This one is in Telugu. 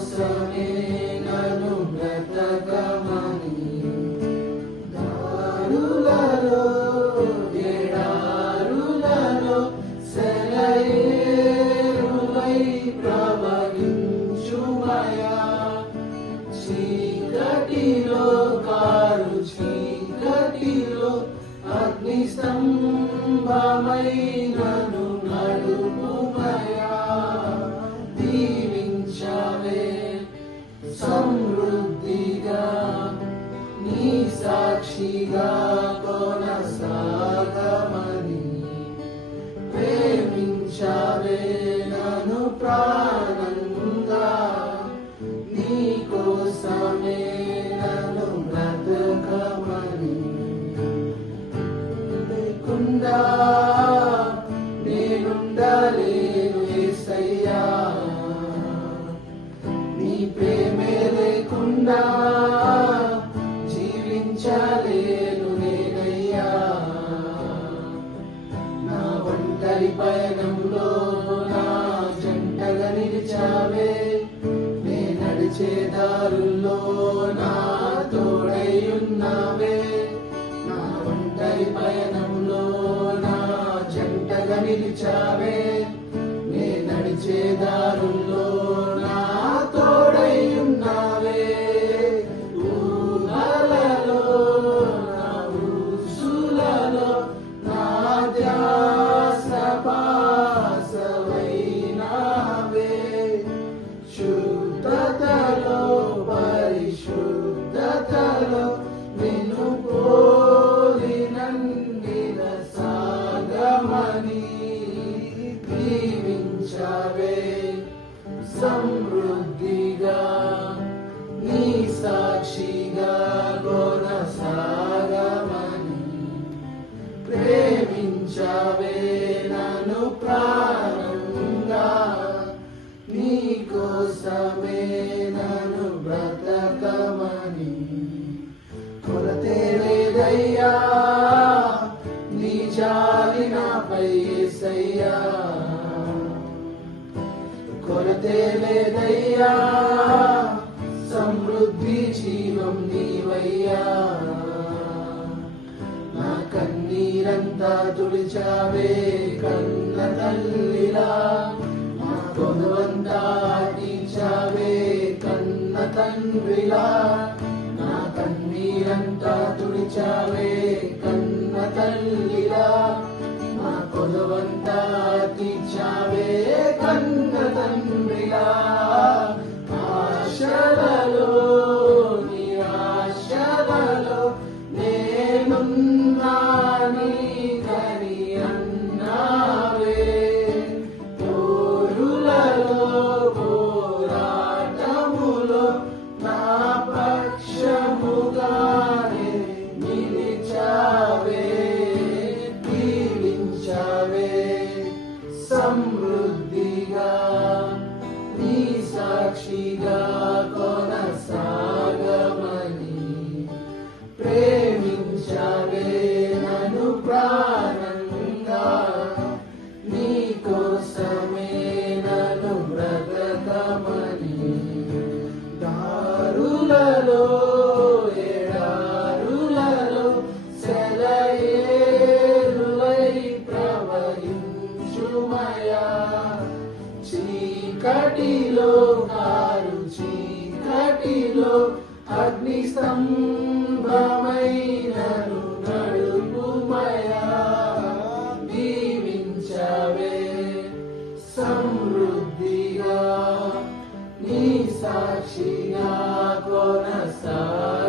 కోసమే నన్ను బ్రతకమని దారులలో ఎడారులలో సెలయేరులై ప్రవహించుమయా చీకటిలో కారు చీకటిలో అగ్ని స్తంభమై నన్ను నడుపుమయా దీవించవే సమృద్ధిగా నీ సాక్షిగా కొనసాగమని ప్రేమించవే నన్ను ప్రాణంగా నీ కోసమే నన్ను బ్రతకమని లేకుండా నేనుండలేను యేసయ్యా నీ ప్రేమే లేకుండా జీవించలేను నేనయ్యా నా ఒంటరి పయనంలో నా జంటగా నిలిచావే నే నడిచే దారుల్లో నా తోడై ఉన్నావే నా ఒంటరి పయనంలో నా జంటగా నిలిచావే నే నడిచే దారుల్లో నా తోడై ఉన్నావే ఊహలలో నా ఊసులలో నా ధ్యాస పాసవైనావే శుద్ధతలో పరిశుద్ధతలో నిన్ను పోలి నందిన సాగమని దీవించవే సమృద్ధిగా నీ సాక్షిగా కొనసాగమని ప్రేమించవే నన్ను ప్రాణంగా నీ కోసమే నన్ను బ్రతకమని కొరతే లేదయ్యా నీ జాలి నాపై యేసయ్యా కొరతే లేదయ్యా సమృద్ధి జీవం నీవయ్యా నా కన్నీరంతా తుడిచావే కన్న తల్లిలా నా కొలువంతా తీర్చావే కన్న తండ్రిలా నా కన్నీరంతా తుడిచావే కన్న తల్లిలా నా కొలువంతా తీర్చావే కన్న తండ్రిలా ఆశలలో నిరాశలలో నేనున్నా నీకని అన్నావే పోరులలో పోరాటములో నా పక్షముగానే నిలిచావే దీవించవే సమృద్ధిగా నీ సాక్షిగా కొనసాగమని ప్రేమించవే నన్ను ప్రాణంగా నీ కోసమే నన్ను బ్రతకమని దారులలో ఎడారులలో సెలయేరులై ప్రవహించుమయా చీకటిలో కారు చీకటిలో అగ్ని స్తంభమైనను నడుపుమయా దీవించవే సమృద్ధిగా నీ సాక్షిగా కొనసాగమని